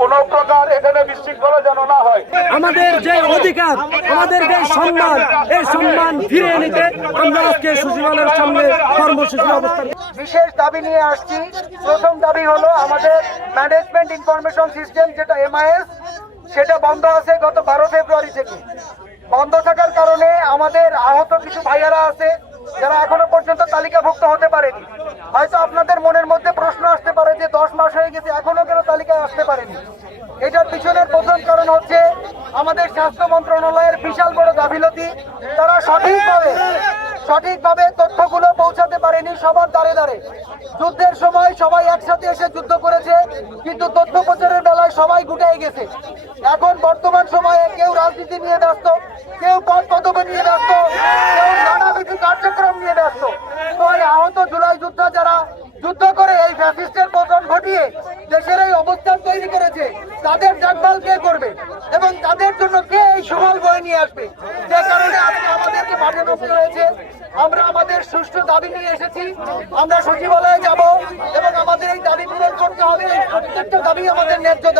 কোনো প্রকার এখানে বিশৃঙ্খলা যেন না হয়। আমাদের যে অধিকার, আমাদের যে সম্মান, এই সম্মান ফিরিয়ে নিতে আমরা আজকে সচিবালয়ের সামনে কর্মসূচি অবস্থান। বিশেষ দাবি নিয়ে আসছি। প্রথম দাবি হলো আমাদের ম্যানেজমেন্ট ইনফরমেশন সিস্টেম যেটা MIS, সেটা বন্ধ আছে গত 12 ফেব্রুয়ারি থেকে। বন্ধ থাকার কারণে আমাদের আহত কিছু ভাইয়ারা আছে যারা এখনো পর্যন্ত তালিকাভুক্ত হতে পারেনি। হয়তো আপনাদের মনের মধ্যে প্রশ্ন আসতে পারে যে 10 মাস হয়ে গেছে এখনো কেন তালিকায় আসতে পারেনি। এটার পিছনের প্রধান কারণ হচ্ছে আমাদের স্বাস্থ্য মন্ত্রণালয়ের বিশাল বড় গাফিলতি। তারা সঠিকভাবে তথ্যগুলো পৌঁছাতে পারেনি সবার দ্বারে দ্বারে। যুদ্ধের সময় সবাই একসাথে এসে যুদ্ধ করেছে, কিন্তু তথ্য প্রচারের বেলায় সবাই গুটিয়ে গেছে। এখন বর্তমান সময়ে কেউ রাজনীতি নিয়ে ব্যস্ত, কেউ পদ পদবি নিয়ে ব্যস্ত, কেউ নানাবিধ কার্যক্রম নিয়ে ব্যস্ত। তো এই আহত জুলাই যোদ্ধা যারা যুদ্ধ করে এই ফ্যাসিস্টের পতন ঘটিয়ে দেশের এই অবস্থান তৈরি করেছে, তাদের দেখভাল কে করবে এবং তাদের জন্য কে এই সুফল বয়ে নিয়ে আসবে? যে কারণে আজকে আমাদেরকে মাঠে নামতে হয়েছে। আমরা আমাদের সুষ্ঠু দাবি নিয়ে এসেছি। আমরা সচিবালয়ে যাব এবং আমাদের এই দাবি পূরণ করতে হবে। এই প্রত্যেকটা দাবি আমাদের ন্যায্য।